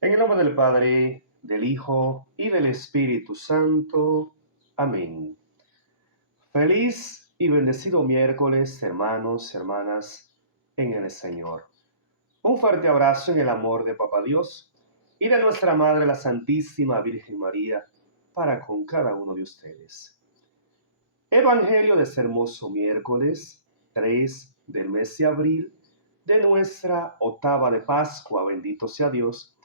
En el nombre del Padre, del Hijo y del Espíritu Santo. Amén. Feliz y bendecido miércoles, hermanos y hermanas, en el Señor. Un fuerte abrazo en el amor de Papá Dios y de nuestra Madre, la Santísima Virgen María, para con cada uno de ustedes. Evangelio de este hermoso miércoles 3 del mes de abril de nuestra octava de Pascua, bendito sea Dios,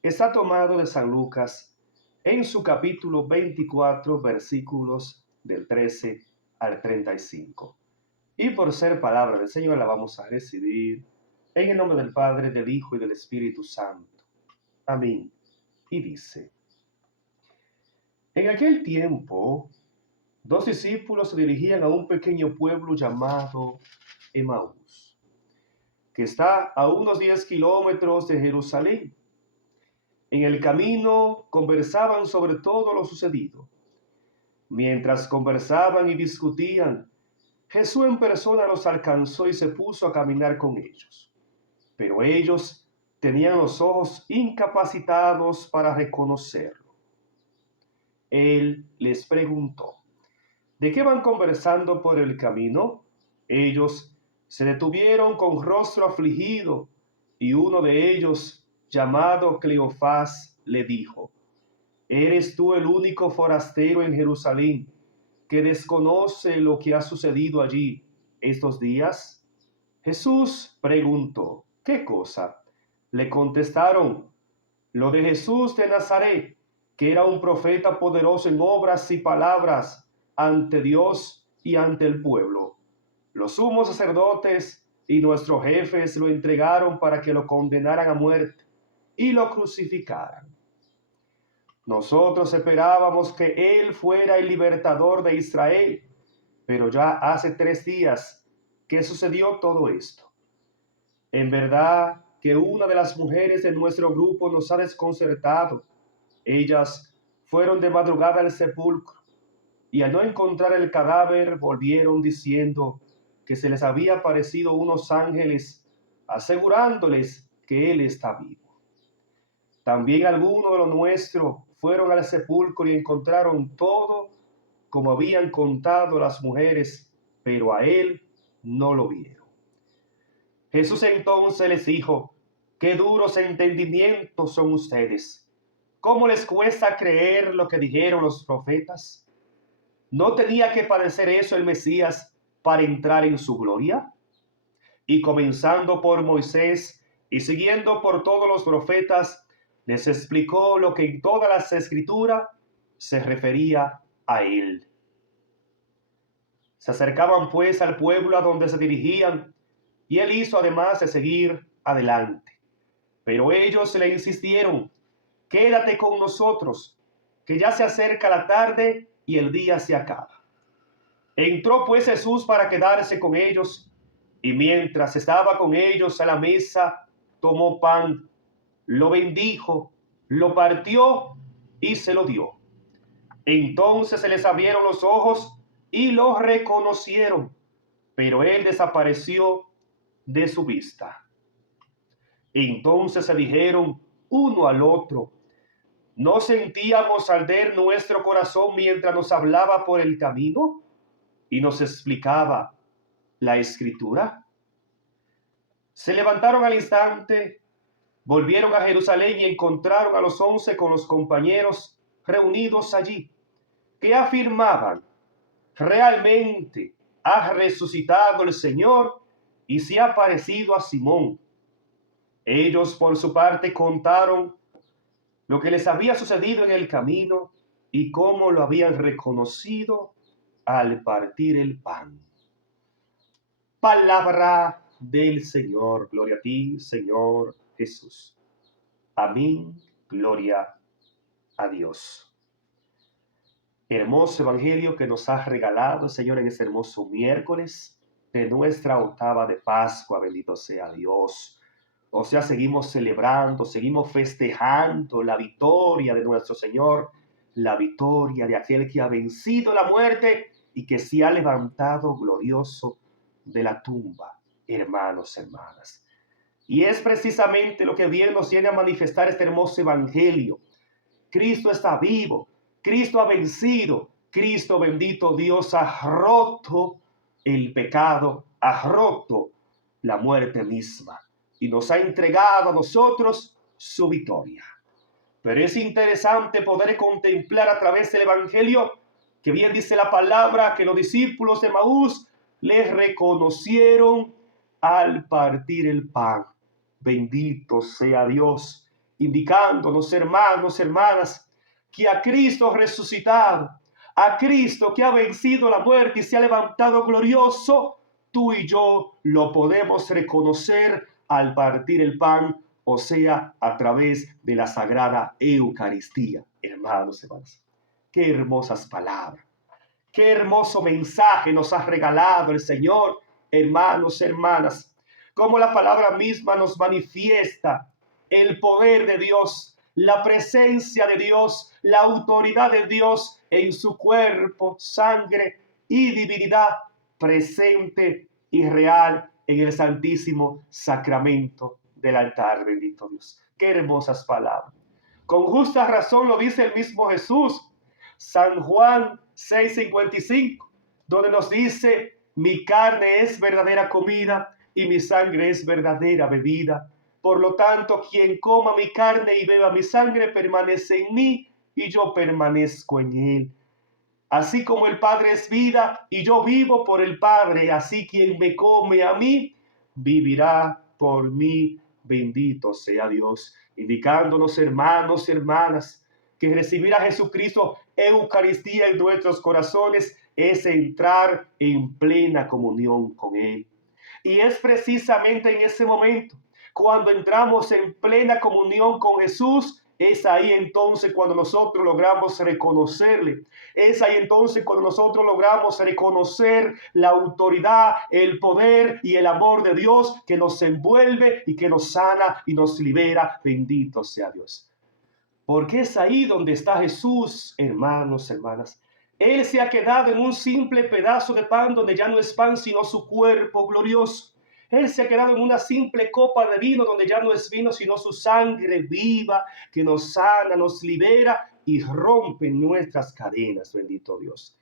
está tomado de San Lucas en su capítulo 24, versículos del 13 al 35. Y por ser palabra del Señor la vamos a recibir en el nombre del Padre, del Hijo y del Espíritu Santo. Amén. Y dice: en aquel tiempo, dos discípulos se dirigían a un pequeño pueblo llamado Emaús, que está a unos 10 kilómetros de Jerusalén. En el camino conversaban sobre todo lo sucedido. Mientras conversaban y discutían, Jesús en persona los alcanzó y se puso a caminar con ellos. Pero ellos tenían los ojos incapacitados para reconocerlo. Él les preguntó: ¿de qué van conversando por el camino? Ellos se detuvieron con rostro afligido, y uno de ellos, llamado Cleofás, le dijo: ¿eres tú el único forastero en Jerusalén que desconoce lo que ha sucedido allí estos días? Jesús preguntó: ¿qué cosa? Le contestaron: lo de Jesús de Nazaret, que era un profeta poderoso en obras y palabras ante Dios y ante el pueblo. Los sumos sacerdotes y nuestros jefes lo entregaron para que lo condenaran a muerte y lo crucificaran. Nosotros esperábamos que Él fuera el libertador de Israel, pero ya hace 3 días que sucedió todo esto. En verdad que una de las mujeres de nuestro grupo nos ha desconcertado. Ellas fueron de madrugada al sepulcro y al no encontrar el cadáver volvieron diciendo que se les había aparecido unos ángeles asegurándoles que Él está vivo. También algunos de los nuestros fueron al sepulcro y encontraron todo como habían contado las mujeres, pero a Él no lo vieron. Jesús entonces les dijo: qué duros entendimientos son ustedes. ¿Cómo les cuesta creer lo que dijeron los profetas? ¿No tenía que padecer eso el Mesías para entrar en su gloria? Y comenzando por Moisés y siguiendo por todos los profetas, les explicó lo que en todas las escrituras se refería a él. Se acercaban pues al pueblo a donde se dirigían, y él hizo además de seguir adelante. Pero ellos le insistieron: quédate con nosotros, que ya se acerca la tarde y el día se acaba. Entró pues Jesús para quedarse con ellos, y mientras estaba con ellos a la mesa, tomó pan, lo bendijo, lo partió y se lo dio. Entonces se les abrieron los ojos y lo reconocieron, pero él desapareció de su vista. Entonces se dijeron uno al otro: ¿no sentíamos arder nuestro corazón mientras nos hablaba por el camino y nos explicaba la escritura? Se levantaron al instante, volvieron a Jerusalén y encontraron a los 11 con los compañeros reunidos allí, que afirmaban: realmente ha resucitado el Señor y se ha parecido a Simón. Ellos por su parte contaron lo que les había sucedido en el camino y cómo lo habían reconocido al partir el pan. Palabra del Señor. Gloria a ti, Señor Jesús. Amén. Gloria a Dios. Hermoso evangelio que nos ha regalado el Señor en este hermoso miércoles de nuestra octava de Pascua. Bendito sea Dios. O sea, seguimos celebrando, seguimos festejando la victoria de nuestro Señor, la victoria de aquel que ha vencido la muerte y que se ha levantado glorioso de la tumba. Hermanos, hermanas, Y es precisamente lo que bien nos viene a manifestar este hermoso evangelio. Cristo está vivo, Cristo ha vencido, Cristo bendito Dios ha roto el pecado, ha roto la muerte misma y nos ha entregado a nosotros su victoria. Pero es interesante poder contemplar a través del evangelio que bien dice la palabra que los discípulos de Maús les reconocieron al partir el pan. Bendito sea Dios, indicándonos, hermanos, hermanas, que a Cristo resucitado, a Cristo que ha vencido la muerte y se ha levantado glorioso, tú y yo lo podemos reconocer al partir el pan, o sea, a través de la sagrada Eucaristía. Hermanos, hermanas, qué hermosas palabras, qué hermoso mensaje nos ha regalado el Señor, hermanos, hermanas. Como la palabra misma nos manifiesta el poder de Dios, la presencia de Dios, la autoridad de Dios en su cuerpo, sangre y divinidad presente y real en el santísimo sacramento del altar, bendito Dios. Qué hermosas palabras. Con justa razón lo dice el mismo Jesús, San Juan 6:55, donde nos dice: mi carne es verdadera comida y mi sangre es verdadera bebida. Por lo tanto, quien coma mi carne y beba mi sangre permanece en mí y yo permanezco en él. Así como el Padre es vida y yo vivo por el Padre, así quien me come a mí vivirá por mí. Bendito sea Dios, indicándonos, hermanos y hermanas, que recibir a Jesucristo Eucaristía en nuestros corazones es entrar en plena comunión con Él. Y es precisamente en ese momento, cuando entramos en plena comunión con Jesús, es ahí entonces cuando nosotros logramos reconocerle. Es ahí entonces cuando nosotros logramos reconocer la autoridad, el poder y el amor de Dios que nos envuelve y que nos sana y nos libera. Bendito sea Dios. Porque es ahí donde está Jesús, hermanos, hermanas. Él se ha quedado en un simple pedazo de pan donde ya no es pan sino su cuerpo glorioso. Él se ha quedado en una simple copa de vino donde ya no es vino sino su sangre viva que nos sana, nos libera y rompe nuestras cadenas, bendito Dios.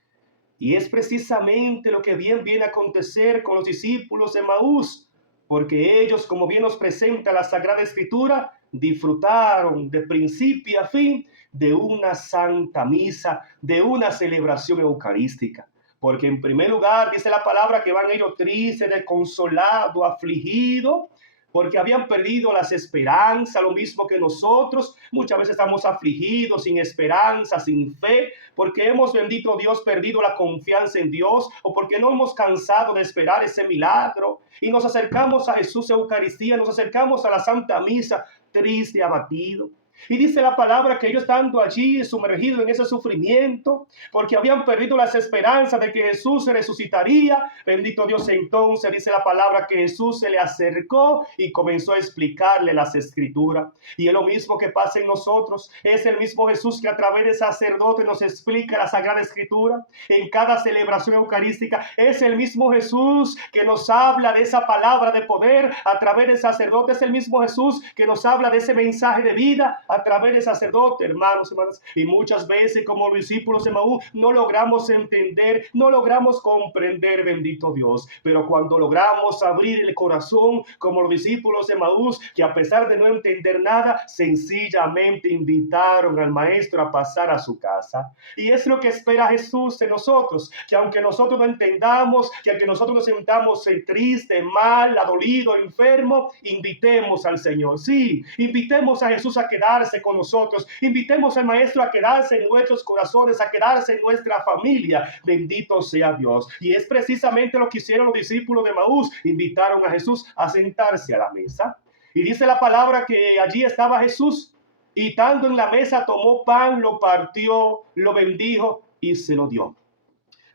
Y es precisamente lo que bien viene a acontecer con los discípulos de Maús, porque ellos, como bien nos presenta la Sagrada Escritura, disfrutaron de principio a fin de una santa misa, de una celebración eucarística. Porque en primer lugar dice la palabra que van ellos tristes, desconsolados, afligidos, porque habían perdido las esperanzas, lo mismo que nosotros. Muchas veces estamos afligidos, sin esperanza, sin fe, porque hemos, bendito Dios, perdido la confianza en Dios, o porque no hemos cansado de esperar ese milagro. Y nos acercamos a Jesús Eucaristía, nos acercamos a la Santa Misa, triste, abatido. Y dice la palabra que ellos estando allí sumergidos en ese sufrimiento, porque habían perdido las esperanzas de que Jesús se resucitaría. Bendito Dios, entonces dice la palabra que Jesús se le acercó y comenzó a explicarle las escrituras. Y es lo mismo que pasa en nosotros. Es el mismo Jesús que a través de sacerdote nos explica la Sagrada Escritura. En cada celebración eucarística es el mismo Jesús que nos habla de esa palabra de poder a través del sacerdote. Es el mismo Jesús que nos habla de ese mensaje de vida a través del sacerdote, hermanos, hermanas. Y muchas veces, como discípulos de Maús, no logramos entender, no logramos comprender, bendito Dios. Pero cuando logramos abrir el corazón, como los discípulos de Maús, que a pesar de no entender nada, sencillamente invitaron al maestro a pasar a su casa. Y es lo que espera Jesús de nosotros, que aunque nosotros no entendamos, que aunque nosotros nos sintamos tristes, mal, adolido, enfermo, invitemos al Señor. Sí, invitemos a Jesús a quedarse con nosotros. Invitemos al Maestro a quedarse en nuestros corazones, a quedarse en nuestra familia. Bendito sea Dios. Y es precisamente lo que hicieron los discípulos de Maús. Invitaron a Jesús a sentarse a la mesa. Y dice la palabra que allí estaba Jesús, y estando en la mesa tomó pan, lo partió, lo bendijo y se lo dio.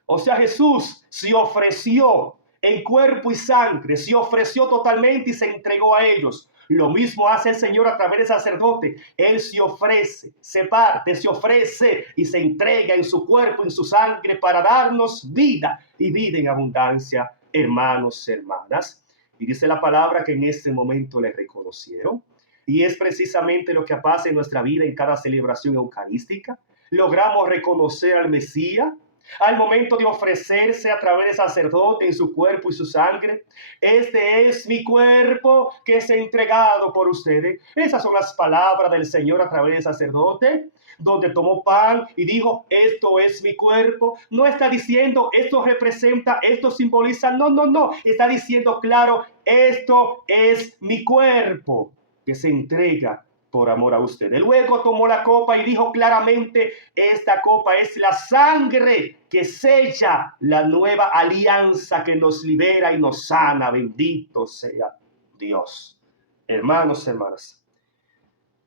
O sea, Jesús se ofreció en cuerpo y sangre, se ofreció totalmente y se entregó a ellos. Lo mismo hace el Señor a través del sacerdote. Él se ofrece, se parte, se ofrece y se entrega en su cuerpo, en su sangre, para darnos vida y vida en abundancia, hermanos, hermanas. Y dice la palabra que en ese momento le reconocieron. Y es precisamente lo que pasa en nuestra vida en cada celebración eucarística. Logramos reconocer al Mesías al momento de ofrecerse a través del sacerdote en su cuerpo y su sangre. Este es mi cuerpo que es entregado por ustedes. Esas son las palabras del Señor a través del sacerdote, donde tomó pan y dijo, esto es mi cuerpo. No está diciendo, esto representa, esto simboliza. No, no, no. Está diciendo claro, esto es mi cuerpo que se entrega por amor a ustedes. Luego tomó la copa y dijo claramente, esta copa es la sangre que sella la nueva alianza que nos libera y nos sana. Bendito sea Dios. Hermanos, hermanas,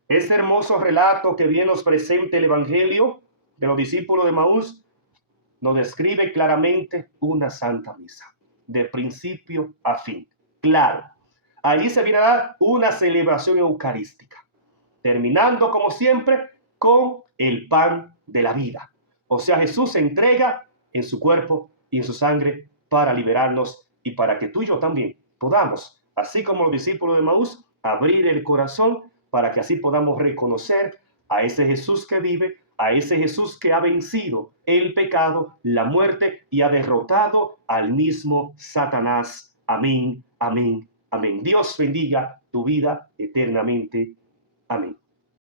este hermoso relato que bien nos presenta el Evangelio de los discípulos de Maús nos describe claramente una santa misa, de principio a fin. Claro, allí se viene a dar una celebración eucarística, terminando como siempre con el pan de la vida. O sea, Jesús se entrega en su cuerpo y en su sangre para liberarnos y para que tú y yo también podamos, así como los discípulos de Maús, abrir el corazón para que así podamos reconocer a ese Jesús que vive, a ese Jesús que ha vencido el pecado, la muerte y ha derrotado al mismo Satanás. Amén, amén, amén. Dios bendiga tu vida eternamente. Amén.